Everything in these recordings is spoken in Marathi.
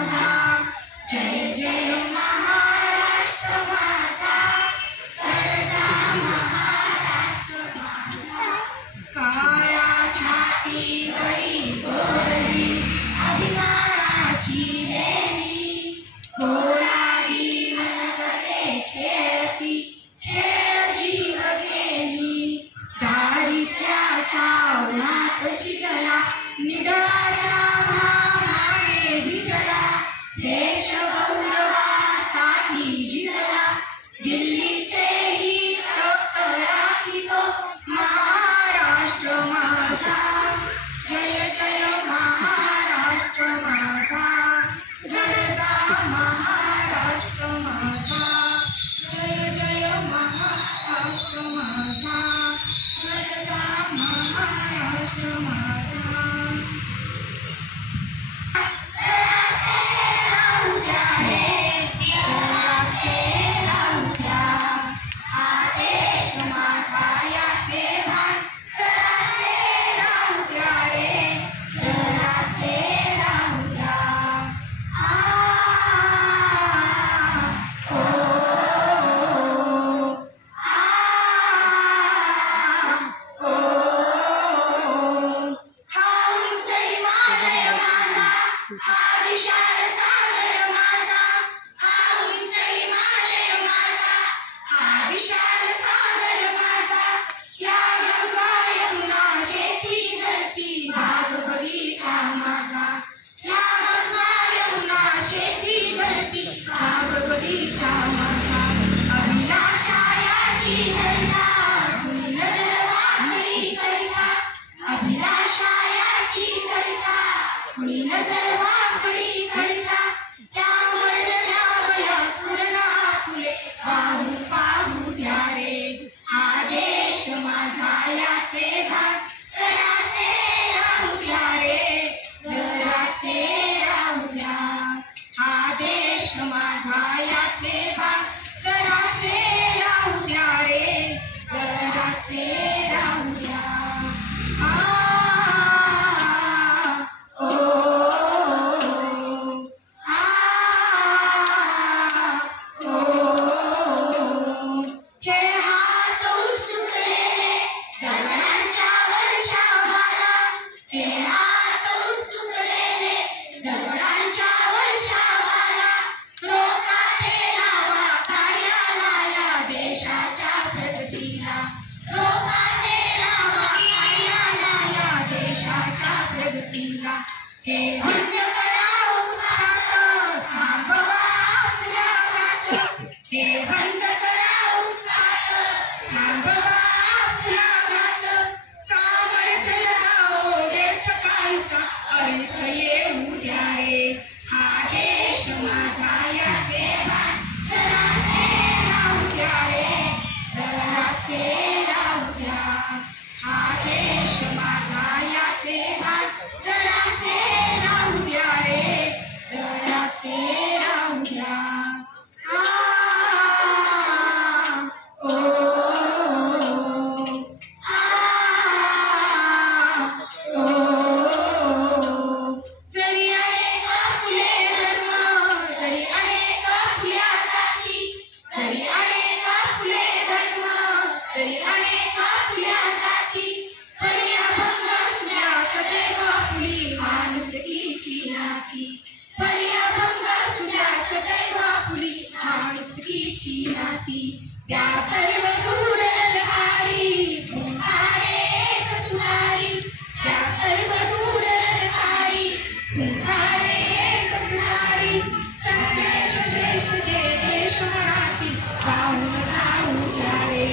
माझा, जय जय महाराष्ट्र माझा, करता महाराष्ट्र माझा. काळ्या छातीवरी गोरली अभिमानाची लेणी, कोणारी मनगटे खेळती खेळ जीव गेली. दारिद्र्याच्या उन्हात शिजला, निधळाच्या घामाने भिजला, देश गौरवासाठी जिंकला. दिल्लीचेही तख्त राखितो महाराष्ट्र माझा, जय जय महाराष्ट्र माझा, जगता महाराष्ट्र माझा, जय जय महाराष्ट्र माझा, जगता महाराष्ट्र माझा. राहू द्या रे, राहू द्या, हा देश माझा याचे भान, राहू द्या रे, राहू द्या. हा विशाल सागर माझा, हा उंच हिमालय माझा, हा विशाल सागर माझा. या गंगा यमुना शेती धरती बाग बगीचा माझा, या गंगा यमुना शेती धरती बाग बगीचा माझा. अभिलाषा याची धरता कुणी नजर वाकडी करिता, अभिलाषा याची धरता कुणी नजर वाकडी करिता. त्यावर द्यावया सुरना फुले, पाहू पाहू द्या रे, हा देश माझा याचे भान, जरासे राहू द्या रे, जरासे राहू द्या. हा देश माझा याचे भान, जरासे राहू द्या रे, जरासे राहू द्या. हे हात उत्सुकलेले दगडांच्या वर्षावाला, हे हात उत्सुकलेले दगडांच्या वर्षावाला. रोकाते लावा कार्याला या देशाच्या प्रगतीला, रोकाते लावा कार्याला या देशाच्या प्रगतीला. हे बंद करा उत्पात, थांबवा आपल्या घात, हे बंद करा उत्पात, थांबवा आपल्या घात. सामर्थ्य लगाओ व्यक्त काहीचा अर्थ येऊ द्या रे, हा देश माझा याचे भान, जरासे राहू द्या रे, जरासे राहू द्या. हा देश माझा याचे भान, जरासे राहू द्या रे, जरासे राहू द्या. जरी अनेक फुले धर्म, जरी अनेक फुल्या जाती, जरी अनेक फुले धर्म, जरी अनेक फुल्या जाती, तरी अभंग सुद्या सदैव फुली माणुसकीची नाती, तरी अभंग सुद्या सदैव फुली माणुसकीची नाती. त्या सर्व दूर धारी फुंकारे एक तुतारी, त्या सर्व दूर धारी फुंकारे एक तुतारी. संदेश शेष जे देश मनातील पाहून जाऊ द्या रे,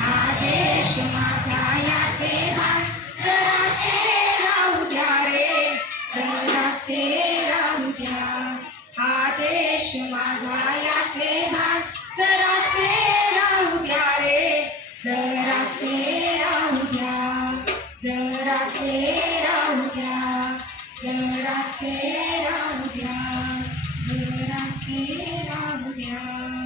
हा देश माझा याचे भान, जरासे राहू द्या रे, जरासे राहू द्या. हा देश माझा याचे भान, जरासे राहू द्या रे, जरासे राहू द्या, जरासे राहू द्या, जरासे राहू द्या, जरासे राहू द्या.